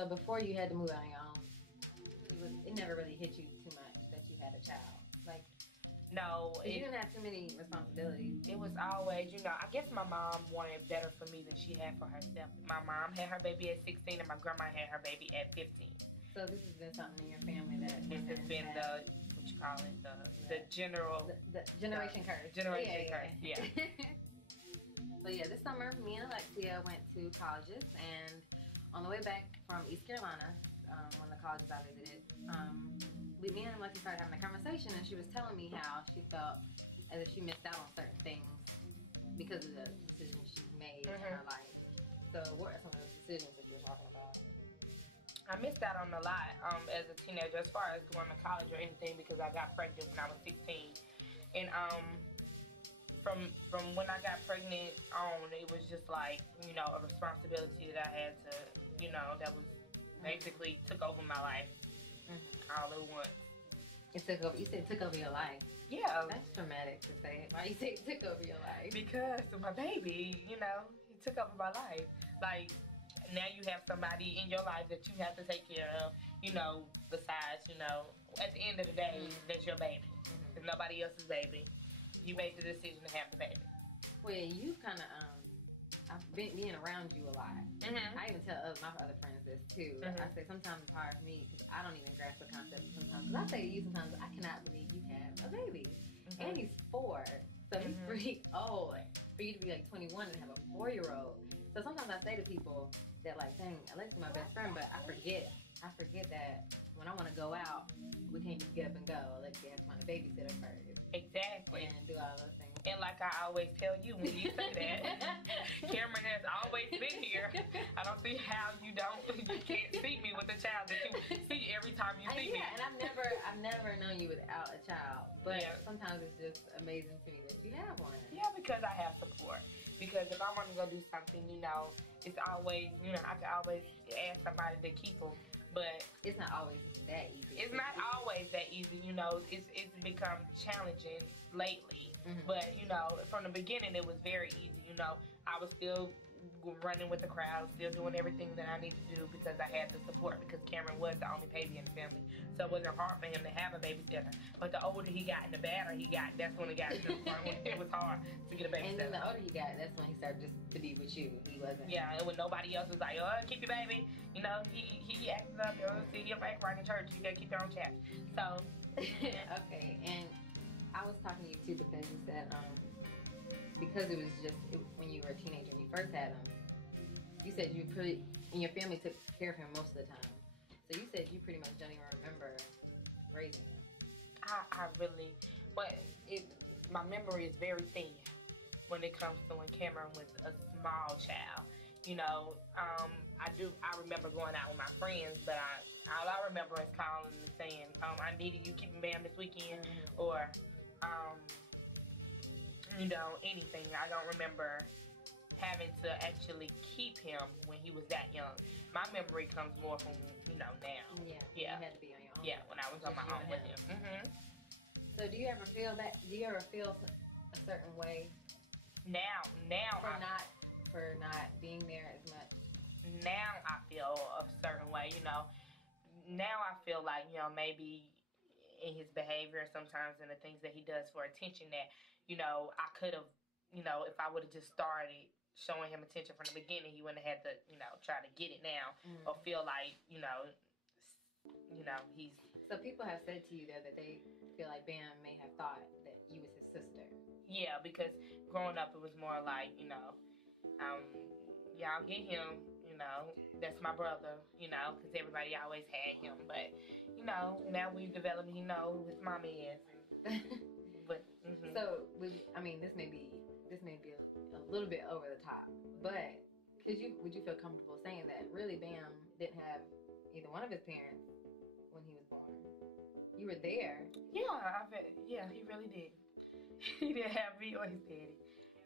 So before you had to move on your own, it never really hit you too much that you had a child. Like, no, you didn't have too many responsibilities. It was always, you know, I guess my mom wanted better for me than she had for herself. My mom had her baby at 16 and my grandma had her baby at 15. So this has been something in your family that this has been the, what you call it, the general... The generation curse. Generation curse, yeah. So yeah, this summer, me and Alexia went to colleges, and on the way back from East Carolina, one of the colleges I visited, me and Alexia started having a conversation, and she was telling me how she felt as if she missed out on certain things because of the decisions she's made in her life. So what are some of those decisions that you were talking about? I missed out on a lot as a teenager as far as going to college or anything because I got pregnant when I was 16. And from when I got pregnant on, it was just like, you know, a responsibility that I had to, you know, that was basically took over my life all at once. It took over, you said it took over your life. Yeah. That's dramatic to say. Why you say it took over your life? Because of my baby, you know, he took over my life. Like, now you have somebody in your life that you have to take care of, you know, besides, you know, at the end of the day, that's your baby. It's nobody else's baby. You made the decision to have the baby. Well, you kind of, I've been being around you a lot. I even tell my other friends this too. I say sometimes it's hard for me because I don't even grasp the concept sometimes. Because I say to you sometimes, I cannot believe you have a baby. And he's 4. So he's pretty old for you to be like 21 and have a 4-year-old. So sometimes I say to people that like, dang, Alexa's my best friend, but I forget that when I want to go out, we can't just get up and go. Alexia has to find a babysitter first. Exactly. And do all those things. And like I always tell you when you say that, Cameron has always been here. I don't see how you can't see me with a child that you see every time you see me. Yeah, and I've never known you without a child. But sometimes it's just amazing to me that you have one. Yeah, because I have support. Because if I want to go do something, you know, it's always, you know, I can always ask somebody to keep them. But it's not always that easy. It's not always that easy, you know. It's become challenging lately. But, you know, from the beginning it was very easy, you know. I was still running with the crowd, still doing everything that I need to do because I had the support because Cameron was the only baby in the family. So it wasn't hard for him to have a babysitter. But the older he got and the badder he got, that's when it got to the point when it was hard to get a babysitter. And then the older he got, that's when he started just to be with you. He wasn't. Yeah, and when nobody else was like, oh, keep your baby. You know, he acted up, see him act right in church. You gotta keep your own chat. So. Okay, and I was talking to you too because you said, because it was just when you were a teenager and you first had him, you said you and your family took care of him most of the time. So you said you pretty much don't even remember raising him. I really, but my memory is very thin when it comes to when Cameron was a small child. You know, I remember going out with my friends, but all I remember is calling and saying, I needed you keeping Bam this weekend, or, you know, anything. I don't remember having to actually keep him when he was that young. My memory comes more from, you know, now. Yeah. You had to be on your own. Yeah, when I was on my own with him. So do you ever feel that? Do you ever feel a certain way? Now For not being there as much. Now I feel a certain way, you know. Now I feel like, you know, maybe in his behavior sometimes and the things that he does for attention that, you know, I could have, you know, if I would have just started showing him attention from the beginning, he wouldn't have had to, you know, try to get it now or feel like, you know, he's... So people have said to you though that they feel like Bam may have thought that you was his sister. Yeah, because growing up it was more like, you know, y'all get him, you know, that's my brother, you know, because everybody always had him. But, you know, now we've developed, you know, who his mommy is. But, So, I mean, this may be a little bit over the top, but would you feel comfortable saying that really Bam didn't have either one of his parents when he was born? You were there. Yeah, he really did. He didn't have me or his daddy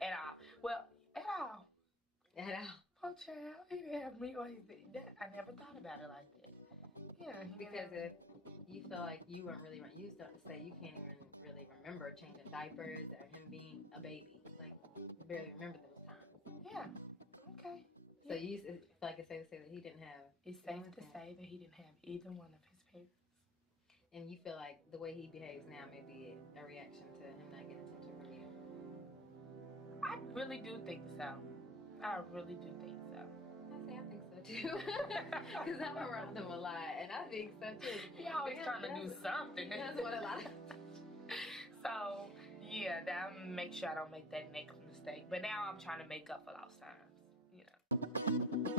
at all. Well, at all. Oh, child, he didn't have me or his daddy. I never thought about it like that. Yeah. Because if you feel like you weren't really, you start to say you can't even really remember changing diapers or him being a baby. Like, you barely remember those times. Yeah. Okay. So you feel like it's safe to say that he didn't have... It's safe to say that he didn't have either one of his parents. And you feel like the way he behaves now may be a reaction to him not getting attention from you? I really do think so. I really do think so. I think so too. Because I'm around him a lot, and I think so too. He always trying to do something. That's what a lot of... So, yeah, that make sure I don't make that next mistake. But now I'm trying to make up for lost times, you know.